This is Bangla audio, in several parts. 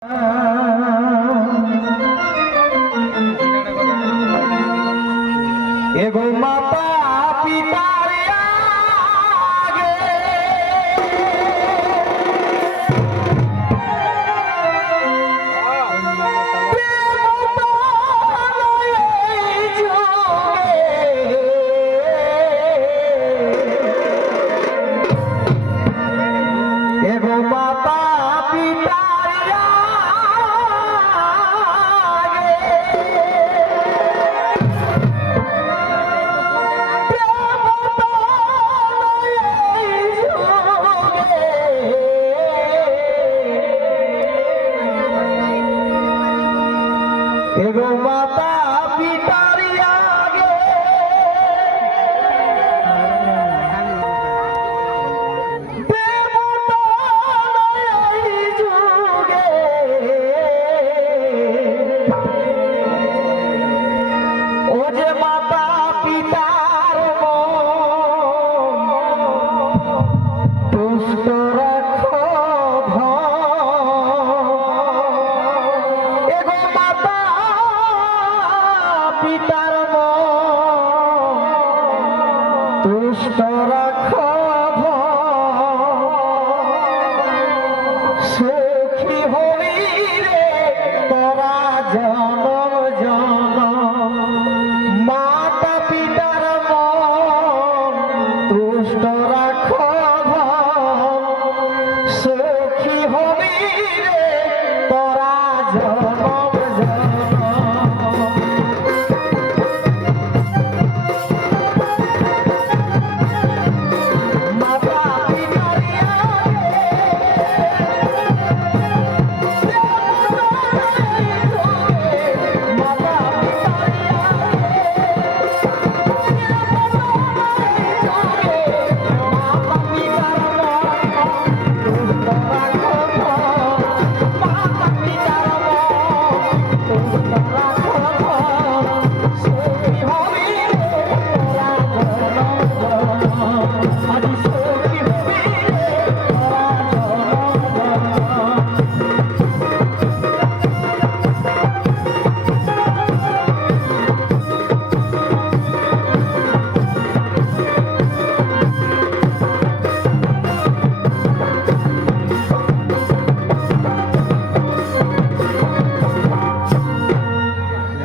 啊。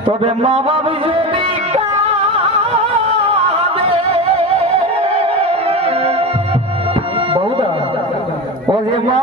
তবে মা বাবি যদি কাঁদে, ওহে মা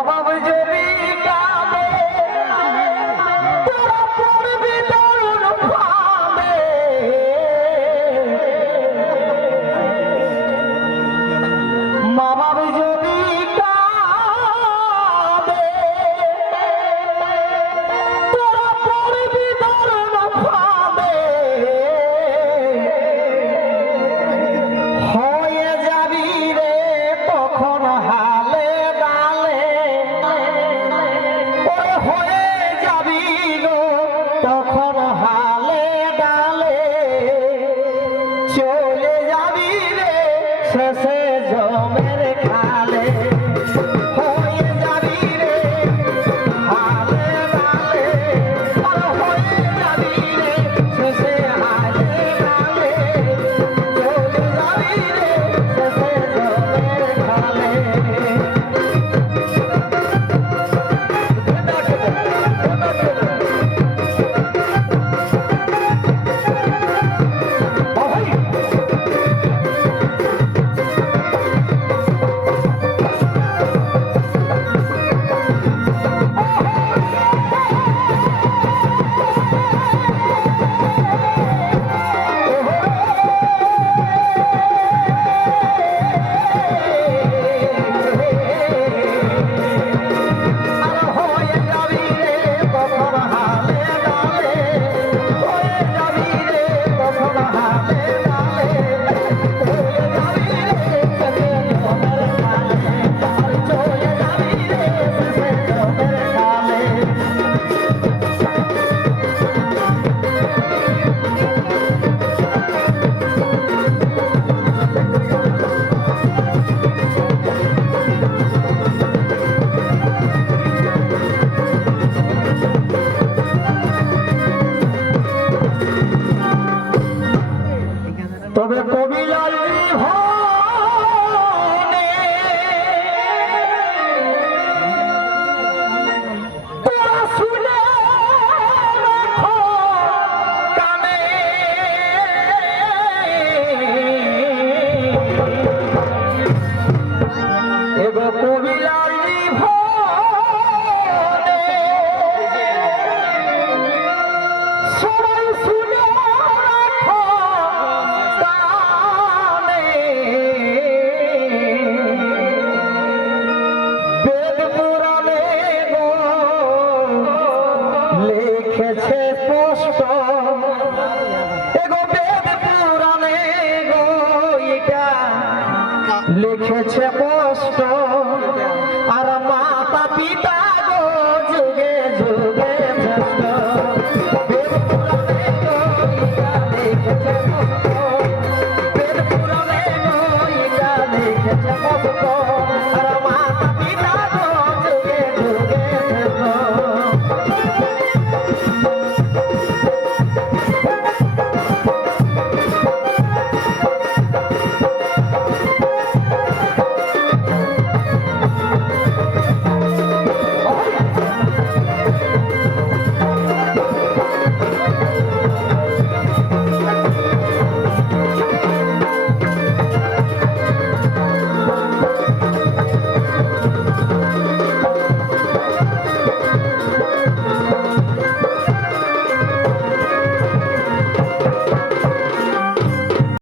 রেখেছে